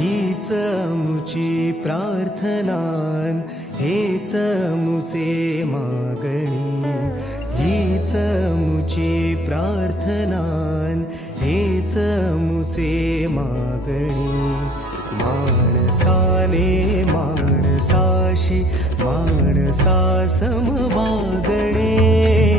हीच मुची प्रार्थनान, हेच मुचे मागणी। हीच मुची प्रार्थनान, हेच मुचे मागणी। माणसाने माणसाशी माणसासम वागणे।